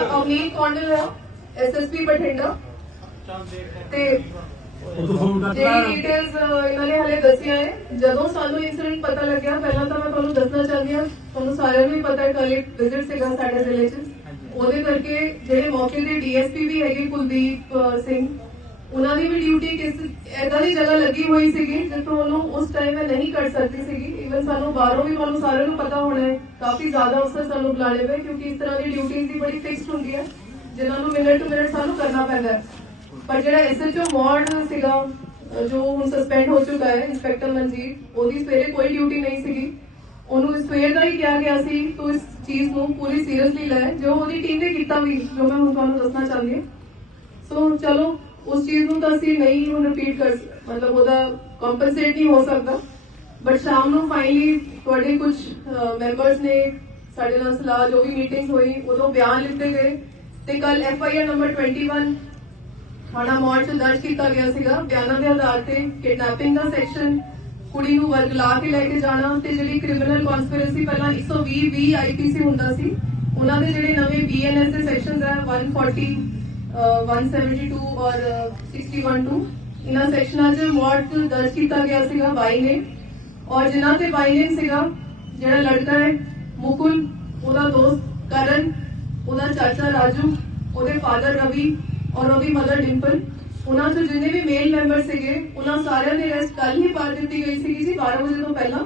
Avneet Kondal SSP Bathinda. ਤੇ ਜਿਹੜੀ details ਇਹਨਾਂ ਨੇ ਹਲੇ ਦੱਸੀਆਂ ਹੈ ਜਦੋਂ ਸਾਨੂੰ ਇਨਸੀਡੈਂਟ ਪਤਾ ਲੱਗਿਆ, ਪਹਿਲਾਂ ਤਾਂ ਮੈਂ ਤੁਹਾਨੂੰ ਦੱਸਣਾ ਚਾਹੁੰਦੀ ਹਾਂ, ਤੁਹਾਨੂੰ ਸਾਰਿਆਂ ਨੂੰ ਹੀ ਪਤਾ ਹੈ ਕੱਲ ਇੱਕ ਵਿਜ਼ਿਟ ਸੀਗਾ ਸਾਡੇ ਜ਼ਿਲ੍ਹੇ 'ਚ। ਉਹਦੇ ਕਰਕੇ ਜਿਹੜੇ ਮੌਕੇ ਦੇ ਡੀਐਸਪੀ ਵੀ ਹੈਗੇ, ਕੁਲਦੀਪ ਸਿੰਘ ਉਹਨਾਂ ਦੀ ਵੀ ਡਿਊਟੀ ਕਿਸ ਐਦਾਂ ਦੀ ਜਗ੍ਹਾ ਲੱਗੀ ਹੋਈ ਸੀਗੀ ਜਿੱਥੋਂ ਉਹਨੂੰ ਉਸ ਟਾਈਮ ਮੈਂ ਨਹੀਂ ਕਰ ਸਕਦੀ ਸੀਗੀ। ਇਵਨ ਸਾਨੂੰ ਬਾਹਰੋਂ ਵੀ ਤੁਹਾਨੂੰ ਸਾਰਿਆਂ ਨੂੰ ਪਤਾ ਹੋਣਾ ਹੈ, ਕਾਫੀ ਜ਼ਿਆਦਾ ਅਫਸਰ ਸਾਨੂੰ ਬੁਲਾਣੇ ਪਏ ਕਿਉਂਕਿ ਇਸ ਤਰ੍ਹਾਂ ਦੀ ਡਿਊਟੀਆਂ ਦੀ ਬੜੀ ਫਿਕਸਡ ਹੁੰਦੀ ਹੈ, ਜਿਨ੍ਹਾਂ ਨੂੰ ਮਿੰਟ ਟੂ ਮਿੰਟ ਸਾਨੂੰ ਕਰਨਾ ਪੈਂਦਾ ਪਰ ਜਿਹੜਾ ਐਸਐਚਓ ਮੌਡ ਸੀਗਾ, ਜੋ ਹੁਣ ਸਸਪੈਂਡ ਹੋ ਚੁੱਕਾ ਹੈ, ਇੰਸਪੈਕਟਰ ਮਨਜੀਤ, ਉਹਦੀ ਸਵੇਰੇ ਕੋਈ ਡਿਊਟੀ ਨਹੀਂ ਸੀਗੀ। ਉਹਨੂੰ ਸਵੇਰ ਦਾ ਹੀ ਕਿਹਾ ਗਿਆ ਸੀ, ਤੂੰ ਇਸ ਚੀਜ਼ ਨੂੰ ਪੂਰੀ ਸੀਰੀਅਸਲੀ ਲੈ। ਜੋ ਉਹਦੀ ਟੀਮ ਨੇ ਕੀਤਾ ਵੀ, ਜੋ ਮੈਂ ਹੁਣ ਤੁਹਾਨੂੰ ਦੱਸਣਾ ਚਾਹੁੰਦੀ ਹਾਂ। ਸੋ ਚਲੋ ਉਸ ਚੀਜ਼ ਨੂੰ ਤਾਂ ਅਸੀਂ ਨਹੀਂ ਹੁਣ ਰਿਪੀਟ ਕਰ ਮਤਲਬ ਉਹਦਾ ਕੰਪਨਸੇਟ ਨਹੀਂ ਹੋ ਸਕਦਾ ਬਟ ਸ਼ਾਮ ਨੂੰ ਫਾਈਨਲੀ ਤੁਹਾਡੇ ਕੁਝ ਮੈਂਬਰਸ ਨੇ ਸਾਡੇ ਨਾਲ ਸਲਾਹ ਜੋ ਵੀ ਮੀਟਿੰਗ ਹੋਈ ਉਦੋਂ ਬਿਆਨ ਲਿਖਤੇ ਗਏ ਤੇ ਕੱਲ ਐਫ ਆਈ ਆਰ ਨੰਬਰ 21 ਥਾਣਾ ਮੌੜ ਚ ਦਰਜ ਕੀਤਾ ਗਿਆ ਸੀਗਾ ਬਿਆਨਾਂ ਦੇ ਆਧਾਰ ਤੇ ਕਿਡਨੈਪਿੰਗ ਦਾ ਸੈਕਸ਼ਨ ਕੁੜੀ ਨੂੰ ਵਰਗਲਾ ਕੇ ਲੈ ਕੇ ਜਾਣਾ ਤੇ ਜਿਹੜੀ ਕ੍ਰਿਮੀਨਲ ਕਨਸਪੀਰੇਸੀ ਪਹਿਲਾਂ 120 20 ਆਈਪੀਸੀ ਹੁੰਦਾ ਸੀ ਉਹਨਾਂ ਦੇ ਜਿਹੜੇ ਨਵੇਂ ਬੀਐਨਐਸ ਦੇ ਸੈਕਸ਼ਨਸ ਹੈ 140 ਅਹ 172 ਔਰ uh, ਅਹ 612 ਇਹਨਾਂ ਸੈਕਸ਼ਨਾਂ 'ਚ ਮੌੜ ਦਰਜ ਕੀਤਾ ਗਿਆ ਸੀਗਾ ਬਾਈ ਨੇ ਔਰ ਜਿਨ੍ਹਾਂ ਤੇ ਬਾਈ ਨੇ ਸੀਗਾ, ਜਿਹੜਾ ਲੜਕਾ ਹੈ, ਮੁਕੁਲ, ਉਹਦਾ ਦੋਸਤ ਕਰਨ, ਉਹਦਾ ਚਾਚਾ ਰਾਜੂ, ਉਹਦੇ ਫਾਦਰ ਰਵੀ ਔਰ ਉਹਦੀ ਮਦਰ ਡਿੰਪਲ। ਉਹਨਾਂ ਤੋਂ ਜਿੰਨੇ ਵੀ ਮੇਲ ਮੈਂਬਰ ਸੀਗੇ, ਉਹਨਾਂ ਸਾਰਿਆਂ ਦੀ ਅਰੈਸਟ ਕੱਲ ਹੀ ਪਾ ਦਿੱਤੀ ਗਈ ਸੀਗੀ ਜੀ 12 ਵਜੇ ਤੋਂ ਪਹਿਲਾਂ।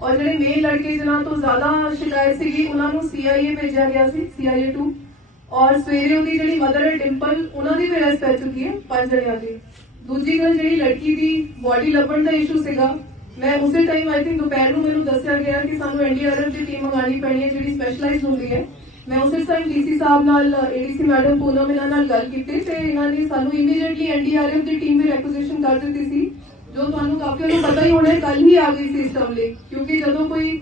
ਔਰ ਜਿਹੜੇ ਮੇਲ ਲੜਕੇ, ਜਿਨ੍ਹਾਂ ਤੋਂ ਜ਼ਿਆਦਾ ਸ਼ਿਕਾਇਤ ਸੀਗੀ, ਉਹਨਾਂ ਨੂੰ ਸੀਆਈਏ ਭੇਜਿਆ ਗਿਆ ਸੀ ਸੀਆਈਏ 2 ਔਰ ਸਵੇਰੇ ਉਹਦੀ ਜਿਹੜੀ ਮਦਰ ਹੈ ਡਿੰਪਲ ਉਹਨਾਂ ਦੀ ਵੀ ਅਰੈਸਟ ਪੈ ਚੁੱਕੀ ਹੈ, ਪੰਜ ਜਣਿਆਂ ਦੀ। ਦੂਜੀ ਗੱਲ ਜਿਹੜੀ ਲੜਕੀ ਦੀ ਬਾਡੀ ਲੱਭਣ ਦਾ ਇਸ਼ੂ ਸੀਗਾ, ਮੈਂ ਉਸੇ ਟਾਈਮ ਆਈ ਥਿੰਕ ਦੁਪਹਿਰ ਨੂੰ ਮੈਨੂੰ ਦੱਸਿਆ ਗਿਆ ਕਿ ਸਾਨੂੰ ਐਨਡੀਆਰਐਫ ਦੀ ਟੀਮ ਮੰਗਾਣੀ ਪੈਣੀ ਹੈ, ਜਿਹੜੀ ਸਪੈਸ਼ਲਾਈਜ਼ਡ ਹੁੰਦੀ ਹੈ। ਮੈਂ ਉਸੇ ਟਾਈਮ ਡੀਸੀ ਸਾਹਿਬ ਨਾਲ ਏਡੀਸੀ ਮੈਡਮ ਪੂਨਮ ਇਹਨਾਂ ਨਾਲ ਗੱਲ ਕੀਤੀ ਤੇ ਇਹਨਾਂ ਨੇ ਸਾਨੂੰ ਇਮੀਡੀਏਟਲੀ ਐਨਡੀਆਰਐਫ ਦੀ ਟੀਮ ਦੀ ਰੈਕੁਜੀਸ਼ਨ ਕਰ ਦਿੱਤੀ ਸੀ। ਜੋ ਤੁਹਾਨੂੰ ਕਾਫੀ ਨੂੰ ਪਤਾ ਹੀ ਹੋਣਾ ਕੱਲ ਹੀ ਆ ਗਈ ਸੀ ਇਸ ਲਈ, ਕਿਉਂਕਿ ਜਦੋਂ ਕੋਈ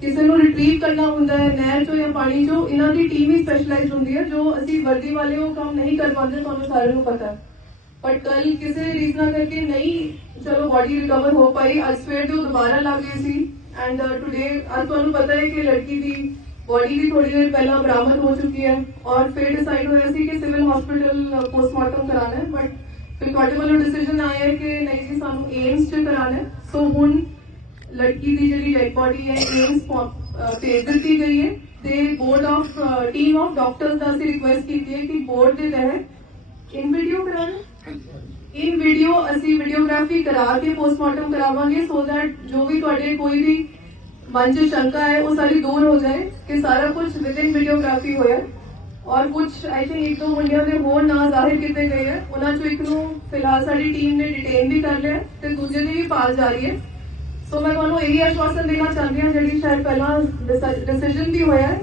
ਕਿਸੇ ਨੂੰ ਰਿਟਰੀਵ ਕਰਨਾ ਹੁੰਦਾ ਹੈ, ਨਹਿਰ ਚੋਂ ਜਾਂ ਪਾਣੀ ਚੋਂ, ਇਹਨਾਂ ਦੀ ਟੀਮ ਹੀ ਸਪੈਸ਼ਲਾਈਜ਼ਡ ਹੁੰਦੀ ਹੈ, ਜੋ ਅਸੀਂ ਵਰਦੀ ਵਾਲੇ ਉਹ ਕੰਮ ਨਹੀਂ ਕਰ ਪਾਉਂਦੇ, ਤੁਹਾਨੂੰ ਸਾਰਿਆਂ ਨੂੰ ਪਤਾ ਹੈ। ਕੱਲ ਕਿਸੇ ਰੀਜ਼ਨ ਕਰਕੇ ਨਹੀਂ, ਚਲੋ ਬਾਡੀ ਰਿਕਵਰ ਹੋ ਪਾਈ, ਅੱਜ ਸਵੇਰ ਦੇ ਦੁਬਾਰਾ ਲੱਗ ਗਏ ਸੀ। ਐਂਡ ਟੁਡੇ ਅੱਜ ਤੁਹਾਨੂੰ ਪਤਾ ਹੈ ਕਿ ਲੜਕੀ ਦੀ ਬੋਡੀ ਵੀ ਥੋੜੀ ਦੇਰ ਪਹਿਲਾਂ ਬਰਾਮਦ ਹੋ ਚੁੱਕੀ ਹੈ ਔਰ ਫਿਰ ਡਿਸਾਈਡ ਹੋਇਆ ਸੀ ਕਿ ਸਿਵਲ ਹਸਪੀਟਲ ਪੋਸਟਮਾਰਟਮ ਕਰਾਣਾ ਹੈ। ਬਟ ਫਿਰ ਤੁਹਾਡੇ ਵੱਲੋਂ ਡਿਸੀਜਨ ਆਇਆ ਕਿ ਨਹੀਂ ਜੀ, ਸਾਨੂੰ ਏਮਸ ਚ ਕਰਾਣਾ ਹੈ। ਸੋ ਹੁਣ ਲੜਕੀ ਦੀ ਜਿਹੜੀ ਡੈਡ ਬਾਡੀ ਹੈ ਏਮਸ ਭੇਜ ਦਿੱਤੀ ਗਈ ਹੈ ਤੇ board of team of doctors ਦਾ ਅਸੀਂ ਰਿਕੁਐਸਟ ਕੀਤੀ ਹੈ ਕਿ ਬੋਰਡ ਦੇ ਤਹਿਤ ਇਨ ਵੀਡੀਓ ਕਰਾਣਾ ਇਨ ਵੀਡੀਓ ਅਸੀਂ ਵੀਡੀਓਗ੍ਰਾਫੀ ਕਰਾ ਕੇ ਪੋਸਟਮਾਰਟਮ ਕਰਾਵਾਂਗੇ ਸੋ ਦੈਟ ਜੋ ਵੀ ਤੁਹਾਡੇ ਕੋਈ ਵੀ ਮਨ 'ਚ ਸ਼ੰਕਾ ਹੈ, ਉਹ ਸਾਰੀ ਦੂਰ ਹੋ ਜਾਏ ਕਿ ਸਾਰਾ ਕੁਝ ਵਿਦਿਨ ਵੀਡੀਓਗ੍ਰਾਫੀ ਹੋਇਆ। ਔਰ ਕੁਝ ਆਈ ਥਿੰਕ ਇੱਕ ਦੋ ਮੁੰਡਿਆਂ ਦੇ ਹੋਰ ਨਾਂ ਜ਼ਾਹਿਰ ਕੀਤੇ ਗਏ ਹੈ ਉਹਨਾਂ 'ਚੋਂ ਇੱਕ ਨੂੰ ਫਿਲਹਾਲ ਸਾਡੀ ਟੀਮ ਨੇ ਡਿਟੇਨ ਵੀ ਕਰ ਲਿਆ ਤੇ ਦੂਜੇ ਦੀ ਵੀ ਭਾਲ ਜਾਰੀ ਹੈ। ਸੋ ਮੈਂ ਤੁਹਾਨੂੰ ਇਹੀ ਆਸ਼ਵਾਸਨ ਦੇਣਾ ਚਾਹੁੰਦੀ ਹਾਂ ਜਿਹੜੀ ਸ਼ਾਇਦ ਪਹਿਲਾਂ ਡਿਸੀਜਨ ਵੀ ਹੋਇਆ ਹੈ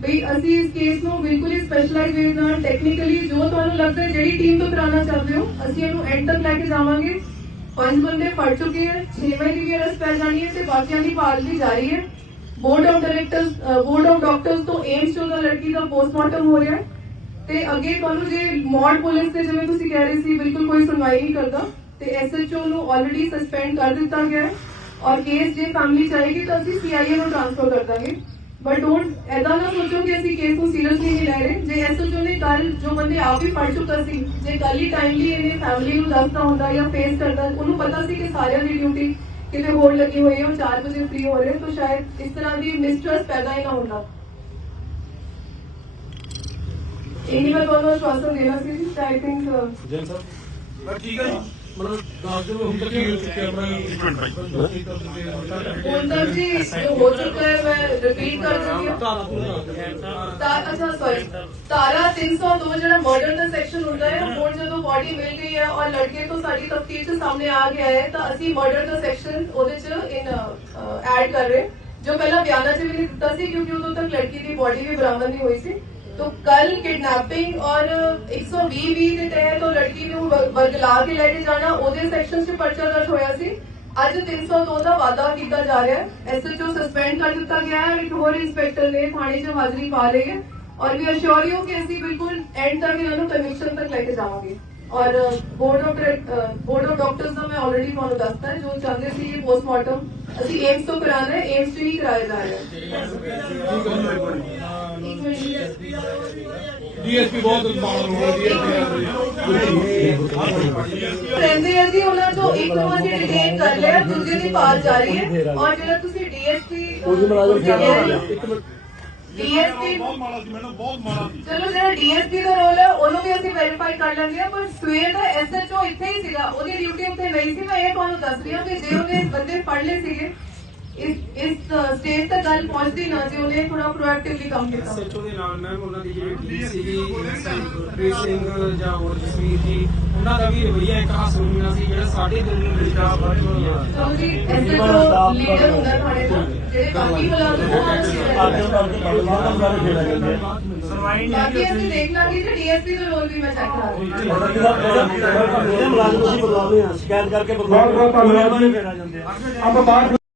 ਬਈ ਅਸੀਂ ਇਸ ਕੇਸ ਨੂੰ ਬਿਲਕੁਲ ਹੀ ਸਪੈਸ਼ਲਾਈਜ਼ ਵੇ ਨਾਲ ਟੈਕਨੀਕਲੀ ਜੋ ਤੁਹਾਨੂੰ ਲੱਗਦਾ ਹੈ, ਜਿਹੜੀ ਟੀਮ ਤੋਂ ਕਰਾਉਣਾ ਚਾਹੁੰਦੇ ਹੋ, ਅਸੀਂ ਇਹਨੂੰ ਐਂਡ ਤੱਕ ਲੈ ਕੇ ਜਾਵਾਂਗੇ। ਪੰਜ ਬੰਦੇ ਫੜ ਚੁੱਕੇ ਹੈ, ਛੇਵੇਂ ਦੀ ਵੀ ਅਰੈਸਟ ਪੈ ਜਾਣੀ ਹੈ ਤੇ ਬਾਕੀਆਂ ਦੀ ਭਾਲ ਵੀ ਜਾਰੀ ਹੈ। Board of directors board of doctors ਤੋਂ ਏਮਸ ਤੋਂ ਦਾ ਲੜਕੀ ਦਾ ਪੋਸਟਮਾਰਟਮ ਹੋ ਰਿਹਾ ਹੈ। ਤੇ ਅੱਗੇ ਤੁਹਾਨੂੰ ਜੇ ਮੌਡ ਪੁਲਿਸ ਤੇ ਜਿਵੇਂ ਤੁਸੀਂ ਕਹਿ ਰਹੇ ਸੀ, ਬਿਲਕੁਲ ਕੋਈ ਸੁਣਵਾਈ ਨਹੀਂ ਕਰਦਾ, ਤੇ ਐਸਐਚਓ ਨੂੰ ਆਲਰੇਡੀ ਸਸਪੈਂਡ ਕਰ ਦਿੱਤਾ ਗਿਆ ਹੈ। ਔਰ ਕੇਸ ਜੇ ਫੈਮਿਲੀ ਚਾਹੇਗੀ ਤਾਂ ਅਸੀਂ ਸੀਆਈਏ ਨੂੰ ਟ੍ਰਾਂਸਫਰ ਕਰ ਦਾਂਗੇ। ਬਟ ਡੋਂਟ ਐਦਾਂ ਨਾ ਸੋਚੋ ਕਿ ਅਸੀਂ ਕੇਸ ਨੂੰ ਸੀਰੀਅਸਲੀ ਨਹੀਂ ਲੈ ਰਹੇ। ਜੇ ਐਸਐਚਓ ਨੇ ਕੱਲ ਜੋ ਬੰਦੇ ਆਪ ਹੀ ਫੜ ਚੁੱਕਾ ਸੀ ਜੇ ਕੱਲ ਹੀ ਟਾਈਮਲੀ ਇਹਨੇ ਫੈਮਿਲੀ ਨੂੰ ਦੱਸਦਾ ਹੁੰਦਾ ਜਾਂ ਫੇਸ ਕਰਦਾ ਉਹਨੂੰ ਪਤਾ ਸੀ ਕਿ ਸਾਰਿਆਂ ਦੀ ਡਿਊਟੀ ਕਿਤੇ ਹੋਰ ਲੱਗੀ ਹੋਈ ਹੈ ਉਹ 4 ਵਜੇ ਫ੍ਰੀ ਹੋ ਰਹੇ ਤਾਂ ਸ਼ਾਇਦ ਇਸ ਤਰ੍ਹਾਂ ਦੀ ਮਿਸਟਰਸ ਪੈਦਾ ਹੀ ਨਾ ਹੁੰਦਾ ਇਹੀ ਮੈਂ ਤੁਹਾਨੂੰ ਆਸ਼ਵਾਸਨ ਦੇਣਾ ਸੀ ਆਈ ਥਿੰਕ ਜੈਨ ਸਰ ਬਸ ਠੀਕ ਹੈ ਜੀ। ਮਤਲਬ ਦੱਸ ਦਿਓ ਹੁਣ ਤੱਕ ਕੀ ਹੋ ਚੁੱਕਿਆ ਆਪਣਾ ਹੁਣ ਤੱਕ ਜੀ ਜੋ ਹੋ ਚੁੱਕਾ ਹੈ ਮੈਂ ਰਿਪੀਟ ਕਰ ਦਿੰਦੀ ਹਾਂ। ਤਾਰ ਅੱਛਾ ਸੌਰੀ ਤਾਰਾ 302 ਜਿਹੜਾ ਮਰਡਰ ਦਾ ਸੈਕਸ਼ਨ ਹੁੰਦਾ ਹੈ ਹੁਣ ਜਦੋਂ ਬਾਡੀ ਮਿਲ ਗਈ ਹੈ ਔਰ ਲੜਕੇ ਤੋਂ ਸਾਡੀ ਤਫਤੀਸ਼ ਚ ਸਾਹਮਣੇ ਆ ਗਿਆ ਹੈ ਤਾਂ ਅਸੀਂ ਮਰਡਰ ਦਾ ਸੈਕਸ਼ਨ ਉਹਦੇ ਚ ਇਨ ਐਡ ਕਰ ਰਹੇ ਜੋ ਪਹਿਲਾਂ ਬਿਆਨਾਂ ਚ ਵੀ ਨਹੀਂ ਦਿੱਤਾ ਸੀ ਕਿਉਂਕਿ ਉਦੋਂ ਤੱਕ ਲੜਕੀ ਦੀ ਬਾਡੀ ਵੀ ਬਰਾਮਦ ਨਹੀਂ ਹੋਈ ਸੀ। तो कल किडनैपिंग और 120 ਵੀ ਦੇ ਤਹਿਤ ਉਹ ਲੜਕੀ ਨੂੰ ਵ- ਵਰਗਲਾ ਕੇ ਲੈ ਕੇ ਜਾਣਾ ਉਹਦੇ ਸੈਕਸ਼ਨ 'ਚ ਪਰਚਾ ਦਰਜ ਹੋਇਆ ਸੀ ਅੱਜ 302 ਦਾ ਵਾਅਦਾ ਕੀਤਾ ਜਾ ਰਿਹਾ ਹੈ ਐਸਐਚਓ ਸਸਪੈਂਡ ਕਰ ਦਿੱਤਾ ਗਿਆ ਹੈ ਔਰ ਇੱਕ ਹੋਰ ਇੰਸਪੈਕਟਰ ਨੇ ਥਾਣੇ 'ਚ ਹਾਜ਼ਰੀ ਪਾ ਲਈ ਹੈ ਔਰ ਵੀ ਅਸ਼ੋਰ ਯੂ ਕਿ ਅਸੀਂ ਬਿਲਕੁਲ ਐਂਡ ਤੱਕ ਇਹਨਾਂ ਨੂੰ ਕਨਵਿਕਸ਼ਨ ਤੱਕ ਲੈ ਕੇ ਜਾਵਾਂਗੇ ਔਰ board of board of doctors ਦਾ ਮੈਂ ਆਲਰੇਡੀ ਤੁਹਾਨੂੰ ਦੱਸਤਾ ਹੈ ਜੋ ਚਾਹੁੰਦੇ ਸੀ ਇਹ ਪੋਸਟਮਾਰਟਮ ਅਸੀਂ ਏਮਸ ਤੋਂ ਕਰਾਣਾ ਹੈ ਏਮਸ 'ਚ ਹੀ ਕਰਾਇਆ ਜਾ ਰਿਹਾ ਹੈ ਡੀਐਸਪੀ ਬਹੁਤ ਮਾੜਾ ਰੋਲ ਡੀਐਸਪੀ ਕਹਿੰਦੇ ਆ ਜੀ ਉਹਨਾਂ ਚੋਂ ਇੱਕ ਨੂੰ ਅਸੀਂ ਡਿਟੇਨ ਕਰ ਲਿਆ ਦੂਜੇ ਦੀ ਭਾਲ ਜਾਰੀ ਹੈ। ਔਰ ਜਿਹੜਾ ਤੁਸੀਂ ਡੀਐਸਪੀ ਉਹਦੀ ਮੁਲਾਜ਼ਮ ਇੱਕ ਮਿੰਟ ਡੀਐਸਪੀ ਬਹੁਤ ਮਾੜਾ ਸੀ ਮੈਨੂੰ ਬਹੁਤ ਮਾੜਾ ਸੀ। ਚਲੋ ਜਿਹੜਾ ਡੀਐਸਪੀ ਦਾ ਰੋਲ ਹੈ ਉਹਨੂੰ ਵੀ ਅਸੀਂ ਵੈਰੀਫਾਈ ਕਰ ਲੈਂਦੇ ਹਾਂ ਪਰ ਸਵੇਰ ਦਾ ਐਸਐਚਓ ਇੱਥੇ ਹੀ ਸੀਗਾ। ਉਹਦੀ ਡਿਊਟੀ ਉੱਤੇ ਨਹੀਂ ਸੀ ਮੈਂ ਇਹ ਤੁਹਾਨੂੰ ਦੱਸ ਰਹੀ ਹਾਂ ਕਿ ਜੇ ਉਹਨੇ ਬੰਦੇ ਫੜ ਲਏ ਸੀਗੇ ਇਸ ਇਸ ਸਟੇਜ ਤੱਕ ਗੱਲ ਪਹੁੰਚਦੀ ਨਾ ਜੇ ਉਹਨੇ ਥੋੜਾ ਪ੍ਰੋਐਕਟਿਵਲੀ ਕੰਮ ਕੀਤਾ। ਐਸਐਚਓ ਦੇ ਨਾਲ ਮੈਮ ਉਹਨਾਂ ਦੀ ਜਿਹੜੀ ਟੀਮ ਸੀਗੀ ਪ੍ਰੀਤ ਸਿੰਘ ਜਾਂ ਹੋਰ ਜਸਵੀਰ ਜੀ ਉਹਨਾਂ ਦਾ ਵੀ ਰਵਈਆ ਇੱਕ ਹਾਸੂਨਾ ਸੀ ਜਿਹੜਾ ਸਾਡੇ ਦਿਲ ਨੂੰ ਮਿਲਦਾ ਬਹੁਤ ਵਧੀਆ ਚਲੋ ਜੀ ਐਸਐਚਓ ਲੀਡਰ ਹੁੰਦਾ ਥਾਣੇ ਦਾ ਜਿਹੜੇ ਬਾਕੀ ਮੁਲਾਜ਼ਮ ਉਹਨਾਂ ਨੂੰ ਸਰਵਾਈ ਬਾਕੀ ਅਸੀਂ ਦੇਖ ਲਾਂਗੇ ਕਿ ਡੀਐਸਪੀ ਦਾ ਰੋਲ ਵੀ ਮੈਂ ਚੈੱਕ ਕਰਾ ਰਹੀ ਹਾਂ। ਮੁਲਾਜ਼ਮ ਅਸੀਂ ਬੁਲਾਉਂਦੇ ਹਾਂ ਸ਼ਿਕਾਇਤ ਕਰਕੇ ਬਹੁਤ ਬਹੁਤ ਧੰਨਵਾਦ ਜੀ। ਫੇਰ ਆ ਜਾਂਦੇ ਆ। ਆਪਾਂ ਬਾਹਰ